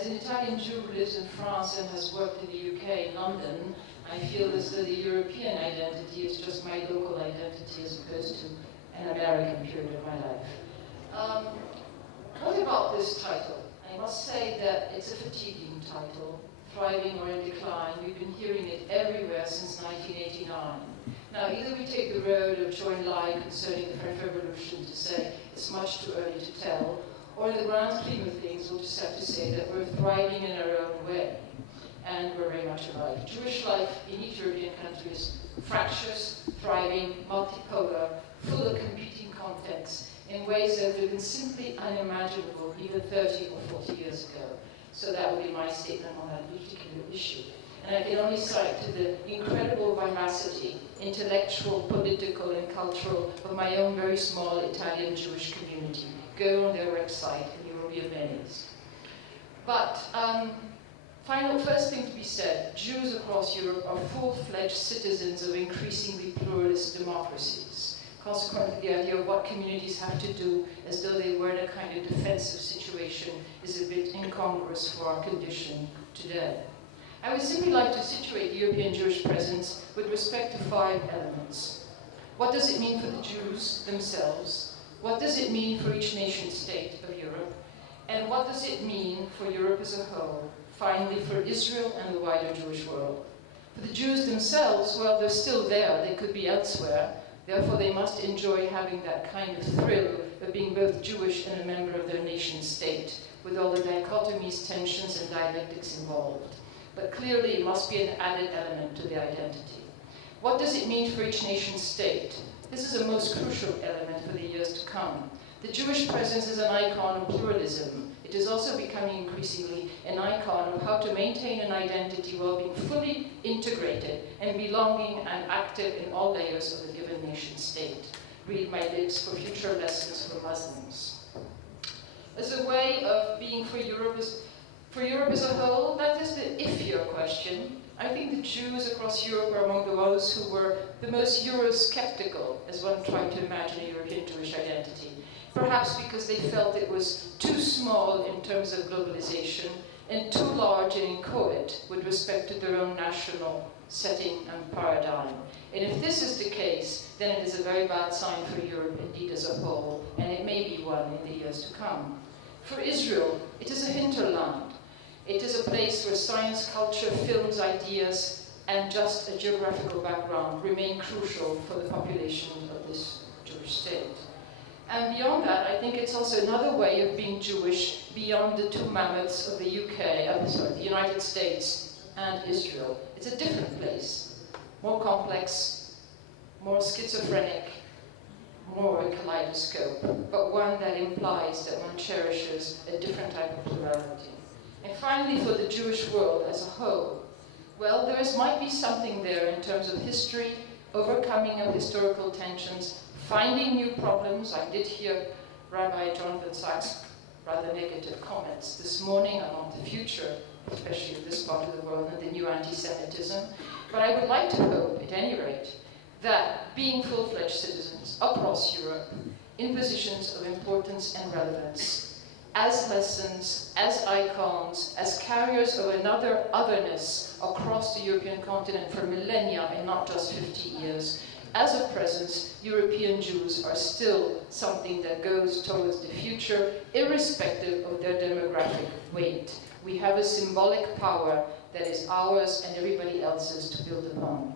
As an Italian Jew who lives in France and has worked in the UK, in London, I feel as though the European identity is just my local identity as opposed to an American period of my life. What about this title? I must say that it's a fatiguing title, thriving or in decline. We've been hearing it everywhere since 1989. Now, either we take the road of Joy and Lie concerning the French Revolution to say it's much too early to tell, or in the grand scheme of things, we'll just have to say that we're thriving in our own way, and we're very much alive. Jewish life in each European country is fractious, thriving, multipolar, full of competing contexts in ways that would have been simply unimaginable even 30 or 40 years ago. So that would be my statement on that particular issue. And I can only cite to the incredible vivacity, intellectual, political, and cultural of my own very small Italian Jewish community. Go on their website and you will be amazed. But first thing to be said, Jews across Europe are full-fledged citizens of increasingly pluralist democracies. Consequently, the idea of what communities have to do as though they were in a kind of defensive situation is a bit incongruous for our condition today. I would simply like to situate the European Jewish presence with respect to 5 elements. What does it mean for the Jews themselves? What does it mean for each nation-state of Europe? And what does it mean for Europe as a whole? Finally, for Israel and the wider Jewish world. For the Jews themselves, well, they're still there. They could be elsewhere. Therefore, they must enjoy having that kind of thrill of being both Jewish and a member of their nation-state, with all the dichotomies, tensions, and dialectics involved. But clearly, it must be an added element to the identity. What does it mean for each nation-state? This is a most crucial element for the years to come. The Jewish presence is an icon of pluralism. It is also becoming increasingly an icon of how to maintain an identity while being fully integrated and belonging and active in all layers of a given nation-state. Read my lips for future lessons for Muslims. As a way of being for Europe as a whole, that is the iffier question. I think the Jews across Europe are among those who were the most Eurosceptical, as one tried to imagine a European Jewish identity. Perhaps because they felt it was too small in terms of globalization and too large and inchoate with respect to their own national setting and paradigm. And if this is the case, then it is a very bad sign for Europe indeed as a whole, and it may be one in the years to come. For Israel, it is a hinterland. It is a place where science, culture, films, ideas, and just a geographical background remain crucial for the population of this Jewish state. And beyond that, I think it's also another way of being Jewish beyond the two mammoths of the the United States and Israel. It's a different place, more complex, more schizophrenic, more a kaleidoscope, but one that implies that one cherishes a different type of plurality. And finally, for the Jewish world as a whole, well, might be something there in terms of history, overcoming of historical tensions, finding new problems. I did hear Rabbi Jonathan Sachs' rather negative comments this morning about the future, especially in this part of the world, and the new anti-Semitism. But I would like to hope, at any rate, that being full-fledged citizens across Europe, in positions of importance and relevance, as lessons, as icons, as carriers of another otherness across the European continent for millennia and not just 50 years, as a presence, European Jews are still something that goes towards the future, irrespective of their demographic weight. We have a symbolic power that is ours and everybody else's to build upon.